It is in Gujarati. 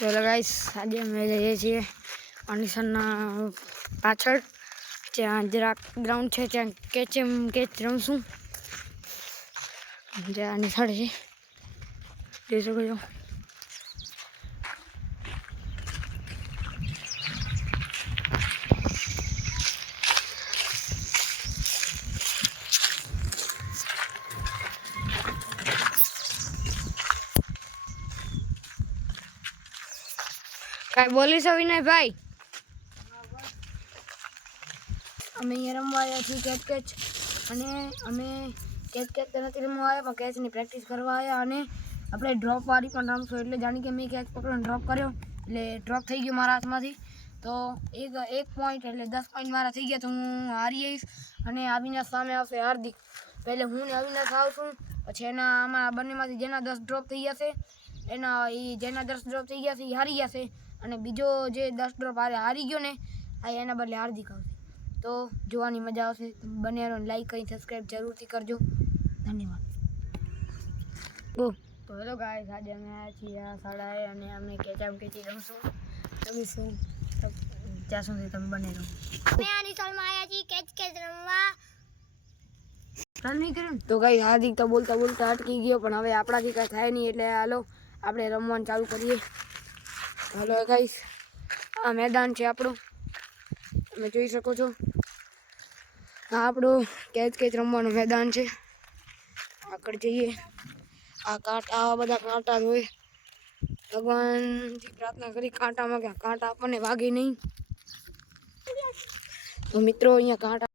ચલો ગાઈસ, આજે અમે જઈએ છીએ ઓડિશનના પાછળ જ્યાં જરાક ગ્રાઉન્ડ છે, ત્યાં કેચ રમશું. જ્યાં નિશાળ છે જોઈ શકો છો. કાંઈ બોલી છો વિનયભાઈ? અમે અહીંયા રમવા આવ્યા છીએ કેચ અને અમે કેચ તો નથી રમવા આવ્યા, પણ કેચની પ્રેક્ટિસ કરવા આવ્યા. અને આપણે ડ્રોપવાળી પણ રમશું. એટલે જાણી કે મેં કેચ પકડીને ડ્રોપ કર્યો, એટલે ડ્રોપ થઈ ગયો મારા હાથમાંથી. તો એક પોઈન્ટ એટલે 10 પોઈન્ટ મારા થઈ ગયા, તો હું હારી જઈશ. અને અવિનાશ સામે આવશે હાર્દિક. પહેલે હું ને અવિનાશ આવશું, પછી અમારા બંનેમાંથી જેના 10 ડ્રોપ થઈ જશે જેના 10 ડ્રોપ થઈ ગયા છે એ હારી જશે. અને બીજો જે 10 ડ્રોપ હારી ગયો ને એના બદલે હાર્દિક આવશે. તો જોવાની મજા આવશે. બંને લાઈક કરી સબસ્ક્રાઈબ જરૂરથી કરજો. ધન્યવાદ. તો હેલો ગાઈસ, આજે અમે આવ્યા છીએ આ શાળાએ અને અમે કેચી રમીશું. ત્યાં સુધી તમે બને રહો. અમે આ નિશાળમાં આવ્યા છીએ કેચ રમવા. તો ગાઈસ, હાર્દિક તો બોલતા અટકી ગયો, પણ હવે આપણાથી કાંઈ થાય નહીં. એટલે હાલો આપણે રમવાનું ચાલુ કરીએ. હાલો ગાઈસ, આ મેદાન છે આપણું, તમે જોઈ શકો છો. આ આપણું કેચ રમવાનું મેદાન છે. આગળ જઈએ. આવા બધા કાંટા હોય. ભગવાનથી પ્રાર્થના કરી કાંટા આપણને વાગે નહીં. તો મિત્રો, અહીંયા કાંટા